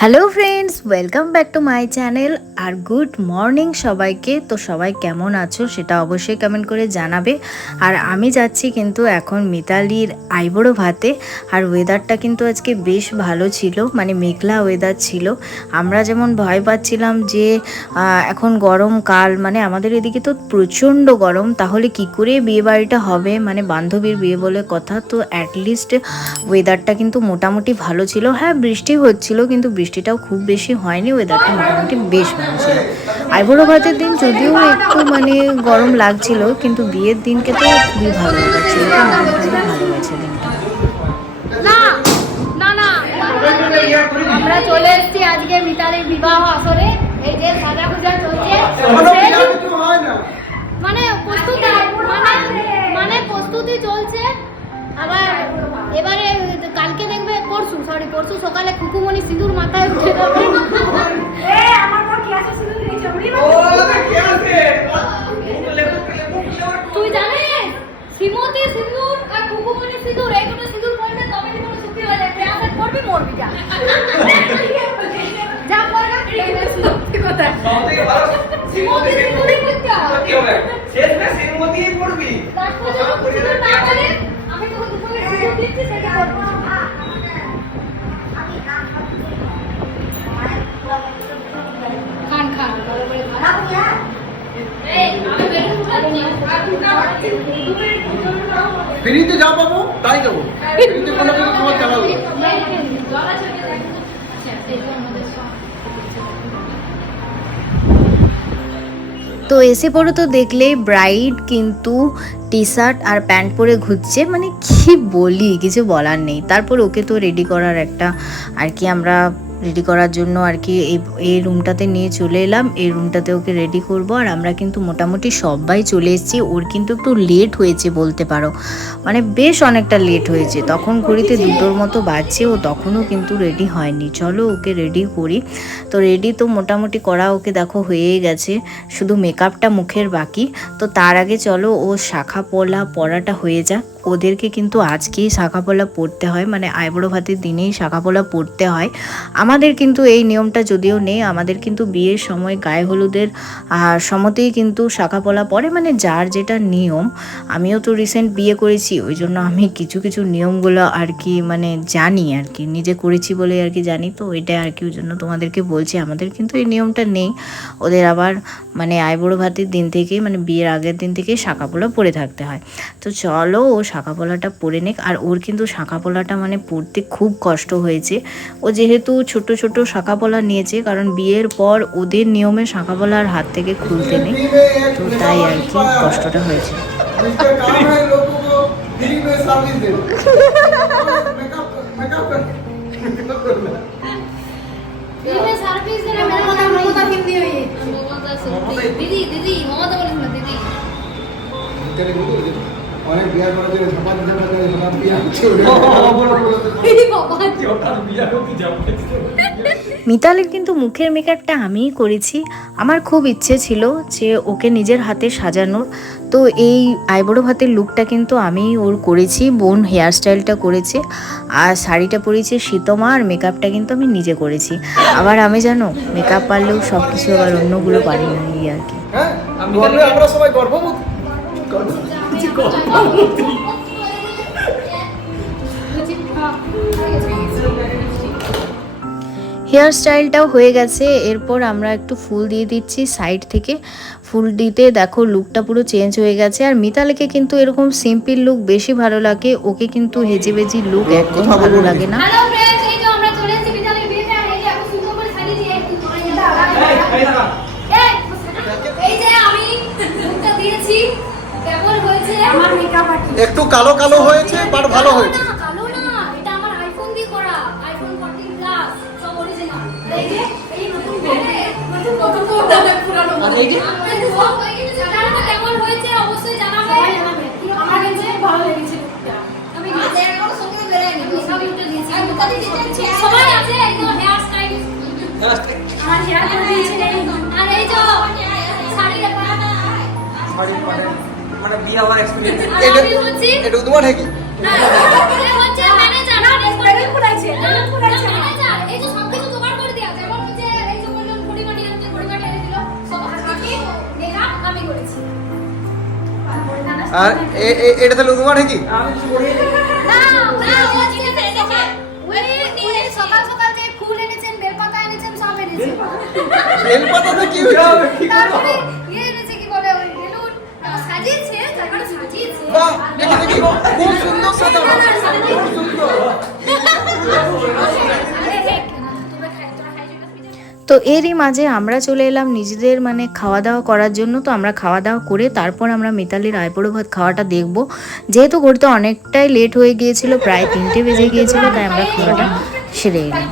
Hello friends, welcome back to my channel. আর good morning সবাইকে। তো সবাই কেমন আছো সেটা অবশ্যই কমেন্ট করে জানাবে। আর আমি যাচ্ছি কিন্তু এখন মিতালির আইবুড়ো ভাতে। আর ওয়েদারটা কিন্তু আজকে বেশ ভালো ছিল, মানে মেঘলা ওয়েদার ছিল। আমরা যেমন ভয় পাচ্ছিলাম যে এখন গরমকাল, মানে আমাদের এদিকে তো প্রচণ্ড গরম, তাহলে কি করে বিয়ে বাড়িটা হবে, মানে বান্ধবীর বিয়ে বলে কথা। তো অ্যাটলিস্ট ওয়েদারটা কিন্তু মোটামুটি ভালো ছিল। হ্যাঁ, বৃষ্টি হচ্ছিল, কিন্তু বৃষ্টিটাও খুব বেশি হয়নি, ওয়েদারটা মোটামুটি বেশ ভালো ছিল। আইবুড়ো ভাতের দিন যদিও একটু মানে গরম লাগছিল, কিন্তু বিয়ের দিনকে তো খুবই ভালো ওয়েদার ছিল, মোটামুটি ভালো গেছে দিনটা। আমরা চলে এসেছি আজকে মিতালির বিবাহ আসরে। এই যে সাজা পূজা চলছে, মানে প্রস্তুতি চলছে। আবার এবারে কালকে দেখবে, পরশু সকালে কুকুমণি সিঁদুর মাথায় উঠে যাবে। তুই জানিস শ্রীমতী সিঁদুর আর কুকুমণি সিঁদুর, এই দুটো সিঁদুর পড়বে তবে জীবনে সুখী হয়ে যাবে। আমাদের পড়বি মরবি যা যা পড়া সত্যি কথা। শ্রীমতী সিঁদুরই পড়তে কি হবে, শেষ না শ্রীমতীই পড়বি। তারপর যদি না বলে আমি তোকে দুপুরে সিঁদুর দিচ্ছি, সেটা করব। খান খান ফ্রিতে যা পাবো তাই যাবো, ফ্রিতে কোনো কিছু তোমার চালাবো। তো এসে পড়ো তো দেখলেই ব্রাইড কিন্তু টি শার্ট আর প্যান্ট পরে ঘুরছে, মানে কি বলি, কিছু বলার নেই। তারপর ওকে তো রেডি করার একটা আর কি, আমরা রেডি করার জন্য আর কি এই রুমটাতে নিয়ে চলে এলাম। এই রুমটাতে ওকে রেডি করব। আর আমরা কিন্তু মোটামুটি সবাই চলে এসেছি। ওর কিন্তু একটু লেট হয়েছে বলতে পারো, মানে বেশ অনেকটা লেট হয়েছে। তখন ঘড়িতে 2টোর মতো বাজছে, ও তখনও কিন্তু রেডি হয়নি। চলো ওকে রেডি করি। তো রেডি তো মোটামুটি করা ওকে দেখো হয়েই গেছে, শুধু মেকআপটা মুখের বাকি। তো তার আগে চলো ও শাখা পরাটা হয়ে যাক। ওদেরকে কিন্তু আজকেই শাখা পলা পরতে হয়, মানে আইবুড়ো ভাতের দিনেই শাখা পলা পরতে হয়। আমাদের কিন্তু এই নিয়মটা যদিও নেই, আমাদের কিন্তু বিয়ের সময় গায়ে হলুদের সময়তেই কিন্তু শাখা পলা পরে, মানে যার যেটা নিয়ম। আমিও তো রিসেন্ট বিয়ে করেছি, ওই জন্য আমি কিছু কিছু নিয়মগুলো আর কি মানে জানি আর কি, নিজে করেছি বলে আর কি জানি। তো ওইটা আর কি ওই জন্য তোমাদেরকে বলছি, আমাদের কিন্তু এই নিয়মটা নেই। ওদের আবার মানে আইবুড়ো ভাতের দিন থেকেই, মানে বিয়ের আগের দিন থেকেই শাখা পলা পরে থাকতে হয়। তো চলো ও শাখা পলাটা পরে নেক। আর ওর কিন্তু শাখা পলাটা মানে পরতে খুব কষ্ট হয়েছে। ও যেহেতু ছোট ছোট শাখা পলা নিয়েছে, কারণ বিয়ের পর ওদের নিয়মে শাখা পলা আর হাত থেকে খুলতে নেই, তো তাই আর কি কষ্টটা হয়েছে। দিদি দিদি মমতা বলেন না, দিদি অনেক বিয়ার করার জন্য ঝাপা বিয়া মিতালির কিন্তু মুখের মেকআপটা আমিই করেছি। আমার খুব ইচ্ছে ছিল যে ওকে নিজের হাতে সাজানোর। তো এই আইবুড়ো ভাতের লুকটা কিন্তু আমিই ওর করেছি, বোন হেয়ার স্টাইলটা করেছে, আর শাড়িটা পরেছে শীতমা, আর মেকআপটা কিন্তু আমি নিজে করেছি। আবার আমি জানো মেকআপ পারলেও সব কিছু আবার অন্যগুলো পারি না, এই আর কি। হ্যাঁ, আমরা সবাই গর্ববোধ হেয়ার স্টাইলটাও হয়ে গেছে। এরপর আমরা একটু ফুল দিয়ে দিচ্ছি সাইড থেকে। ফুল দিতে দেখো লুকটা পুরো চেঞ্জ হয়ে গেছে। আর মিতালিকে কিন্তু এরকম সিম্পল লুক বেশি ভালো লাগে, ওকে কিন্তু হেজিবেজি লুক একদম ভালো লাগে না। হ্যালো फ्रेंड्स, এই যে আমরা চলে এসেছি মিতালির বিয়েতে। আর এই যে আমি সুন্দর করে সাজিয়েছি। এই যে আমি লুকটা দিয়েছি, কেমন হয়েছে আমার মেকআপ? একটু কালো কালো হয়েছে, বাট ভালো হয়েছে। কালো না, এটা আমার আইফোন দিয়ে করা, আইফোন 14 প্লাস, সব অরিজিনাল। এই যে এই নতুন ফোনটা পুরানো মডেল। এই যে জানাটা কেমন হয়েছে অবশ্যই জানাবে। আমার কাছে ভালো লেগেছে লুকটা। আমি আজ এর সঙ্গে বেরাইনি, সব লুকটা দিয়েছি। আর লুকটা দিয়েছি সবাই আছে, এই তো হেয়ার স্টাইল আমার হেয়ার করে দিয়েছি। আর এই যে শাড়িটা পরাটা, শাড়ি মানে বিয়ে হওয়ার এক্সপেরিয়েন্স এটা তোমার নাকি না এটা হচ্ছে ম্যানেজার। না ম্যানেজার এই যে সবকিছু জোগাড় করে আর এটা তাহলে উপমা নাকি? না না ও জিনিস এনেছে ওই সকাল সকাল যে ফুল এনেছেন বেলপাতা এনেছেন সব এনেছেন বেলপাতাতে কি হয়েছে? তারপরে এনেছে কি বলে ওই বেলুন সাজিয়েছে তারপরে সাজিয়েছে বাহ, দেখি খুব সুন্দর সাজানো, খুব সুন্দর। তো এরই মাঝে আমরা চলে এলাম নিজেদের মানে খাওয়া দাওয়া করার জন্য। তো আমরা খাওয়া দাওয়া করে তারপর আমরা মিতালির আইবুড়ো ভাত খাওয়াটা দেখব। যেহেতু করতে অনেকটাই লেট হয়ে গিয়েছিল, প্রায় 3টে বেজে গিয়েছিল, তাই আমরা খাওয়াটা সেরে এলাম।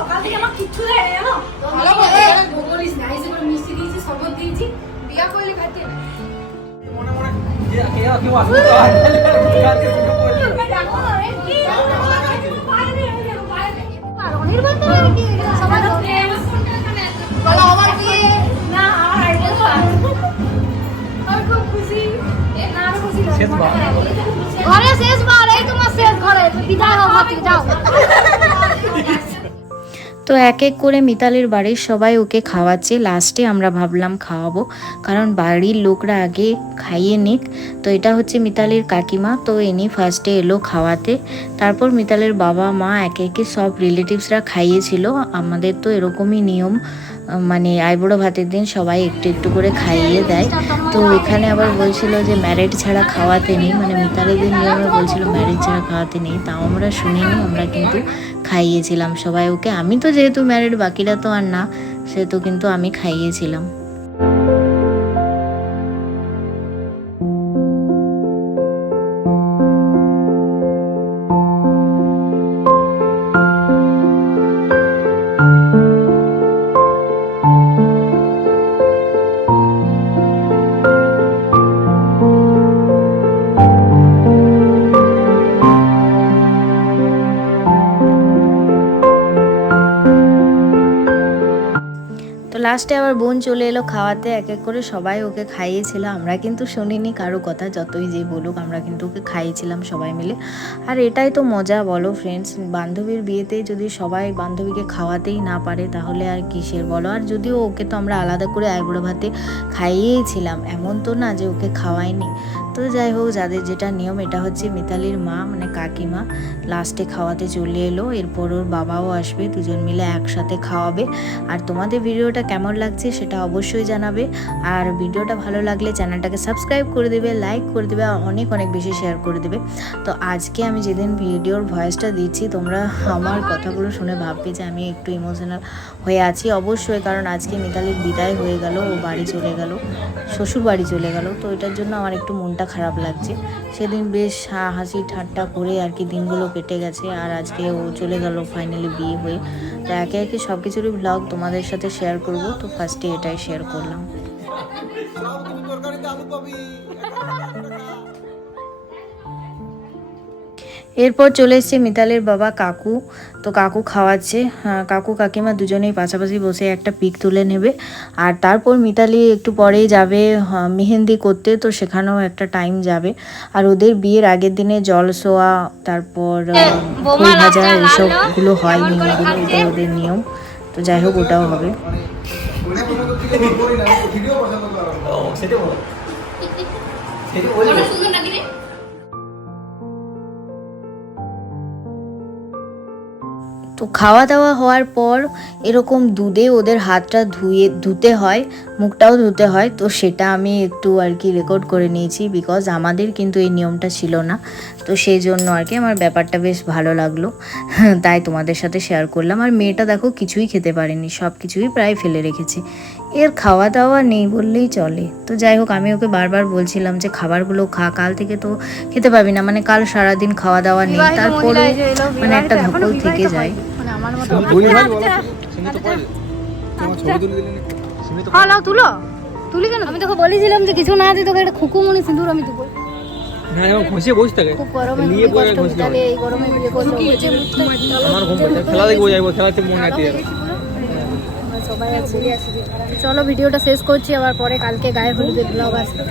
সকাল থেকে আমার কিচ্ছু দেয় না বলিস না এই যে মিষ্টি দিয়েছি শরবত দিয়েছি বিয়া করলে খাইতে মনে মনে কেউ আসবে তো ঘরে শেষবার এই তোমার শেষ ঘরে বিদায় হও ভাতি যাও। তো এক এক করে মিতালির বাড়ির সবাই ওকে খাওয়াচ্ছে। লাস্টে আমরা ভাবলাম খাওয়াবো, কারণ বাড়ির লোকরা আগে খাইয়ে নিক। তো এটা হচ্ছে মিতালির কাকিমা, তো ইনি ফার্স্টে এলো খাওয়াতে। তারপর মিতালির বাবা মা একে একে সব রিলেটিভসরা খাইয়েছিল। আমাদের তো এরকমই নিয়ম, মানে আইবুড়ো ভাতের দিন সবাই একটু একটু করে খাইয়ে দেয়। তো এখানে আবার বলছিল যে ম্যারেড ছাড়া খাওয়াতে নেই, মানে মিতালিদের নিয়মে বলছিল ম্যারেড ছাড়া খাওয়াতে নেই। তাও আমরা শুনিনি, আমরা কিন্তু খাইয়েছিলাম সবাই ওকে। আমি তো যেহেতু ম্যারেড, বাকিরা তো আর না, সেহেতু কিন্তু আমি খাইয়েছিলাম। লাস্টে আবার বোন চলে এলো খাওয়াতে, এক এক করে সবাই ওকে খাইয়েছিল। আমরা কিন্তু শুনিনি কারো কথা, যতই যে বলুক, আমরা কিন্তু ওকে খাইয়েছিলাম সবাই মিলে। আর এটাই তো মজা বলো ফ্রেন্ডস, বান্ধবীর বিয়েতে যদি সবাই বান্ধবীকে খাওয়াতেই না পারে তাহলে আর কিসের বলো। আর যদিও ওকে তো আমরা আলাদা করে আইবুড়ো ভাতে খাইয়েছিলাম, এমন তো না যে ওকে খাওয়াইনি। তো যাই হোক, যাদের যেটা নিয়ম, এটা হচ্ছে মিতালির মা মানে কাকিমা লাস্টে খাওয়াতে চলে এলো। এরপর ওর বাবাও আসবে, দুজন মিলে একসাথে খাওয়াবে। আর তোমাদের ভিডিওটা কেমন লাগছে সেটা অবশ্যই জানাবে। আর ভিডিওটা ভালো লাগলে চ্যানেলটাকে সাবস্ক্রাইব করে দেবে, লাইক করে দেবে, আর অনেক অনেক বেশি শেয়ার করে দেবে। তো আজকে আমি যেদিন ভিডিওর ভয়েসটা দিচ্ছি, তোমরা আমার কথাগুলো শুনে ভাববে যে আমি একটু ইমোশনাল হয়ে আছি। অবশ্যই, কারণ আজকে মিতালির বিদায় হয়ে গেল, ও বাড়ি চলে গেল, শ্বশুর বাড়ি চলে গেল। তো এটার জন্য আমার একটু মনটা খারাপ লাগছে। সেদিন বেশ হাসি ঠাট্টা করে আর কি দিনগুলো কেটে গেছে, আর আজকে ও চলে গেল ফাইনালি বিয়ে হয়ে। তো একে একে সব কিছুরই ব্লগ তোমাদের সাথে শেয়ার করব। তো ফার্স্টে এটাই শেয়ার করলাম। সব কিছু তরকারিতে আলু পাবি। এরপর চলে এসছে মিতালির বাবা কাকু। তো কাকু খাওয়াচ্ছে, কাকু কাকিমা দুজনেই পাশাপাশি বসে একটা পিক তুলে নেবে। আর তারপর মিতালি একটু পরেই যাবে মেহেন্দি করতে, তো সেখানেও একটা টাইম যাবে। আর ওদের বিয়ের আগের দিনে জলসোয়া, তারপর ফুল ভাজা, এইসবগুলো হয়, নিয়মগুলো, এটাই ওদের নিয়ম। তো যাই হোক, ওটাও হবে। ভিডিও পছন্দ করো। ও সেটা বলো, সেটা বলি। সুন্দর নাকি রে? তো খাওয়া দাওয়া হওয়ার পর এরকম দুধে ওদের হাতটা ধুতে হয়, মুখটাও ধুতে হয়। তো সেটা আমি একটু আর কি রেকর্ড করে নিয়েছি, বিকজ আমাদের কিন্তু এই নিয়মটা ছিল না। তো সেই জন্য আর কি আমার ব্যাপারটা বেশ ভালো লাগলো, তাই তোমাদের সাথে শেয়ার করলাম। আর মেয়েটা দেখো কিছুই খেতে পারেনি, সব কিছুই প্রায় ফেলে রেখেছে। এর খাওয়া দাওয়া নেই বললেই চলে। তো যাই হোক, আমি ওকে বারবার বলছিলাম যে খাবারগুলো খা, কাল থেকে তো খেতে পাবি না, মানে কাল সারাদিন খাওয়া দাওয়া নেই, তারপরে মানে একটা ধকল থেকে যায়। তুলি কেন? আমি তোকে বলেছিলাম যে কিছু না দিই, তোকে একটা খুকুমনি সিঁদুর আমি দেবো। না এখন ঘষে বসে থাকে, খুব গরমে নিয়ে পড়ে কষ্ট ঘষতে তাহলে হবে। এই গরমে বিয়ে করতে হচ্ছে মুখটা আমার ঘুম পাচ্ছে, খেলা দেখবো যাইবো, খেলাতে মন আছে। সবাই আছে। চলো ভিডিওটা শেষ করছি, আবার পরে কালকে গায়ে হলুদের ব্লগ আসবে।